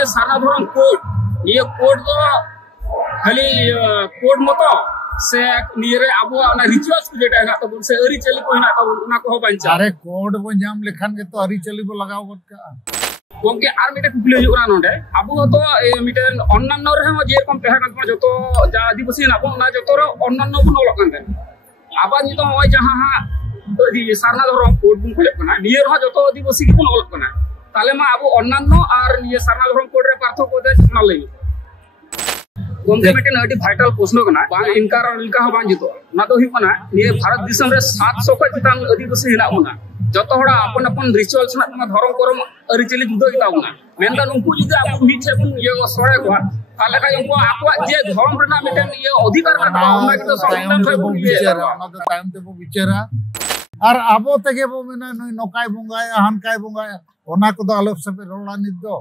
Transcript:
जे सारना धर्म कोड ये कोड तो खाली कोड मतो से निरे अब रिचुअल्स को जेटा है तब से अरी चली को ना तब उना को बंचा अरे कोड बो जाम लेखन के तो अरी चली बो लगाओ गत का गोंके आर मिटे कुपले जुरा नोडे अब तो मिटे अन्नान्नो रे हम जे रकम तहे kan जतो जा आदिवासी ना बो ना जतो रे अन्नान्नो बो नलक kan आबा नि तो होय जहां हा सारना धर्म कोड बो खोजक ना निये रहा जतो आदिवासी की बो नलक ना ताले मा अब अन्नान्नो आर निये सारना धर्म कोड रे पार्थो को दे ना लई गोंके मिटे अडी वाइटल प्रश्न कना बांग इनकार लिका हो बांग जितो ना तो हुई कना निये भारत दिसम रे 700 को चितान आदिवासी हिना बना जतो हड़ा अपन अपन रिचुअल्स ना धर्म करम अरिचली जुदा गिताउना मेनदा उनको जुदा आप मिठे बन ये सड़े को ताले का उनको आपवा जे धर्म रेना मिटन ये अधिकार का उना के तो संविधान रे बो विचारा ना तो टाइम ते बो विचारा और आबो तगे बो मेना नकाय बंगाया हनकाय बंगाया ओना को दो आलोक से रोला निद दो।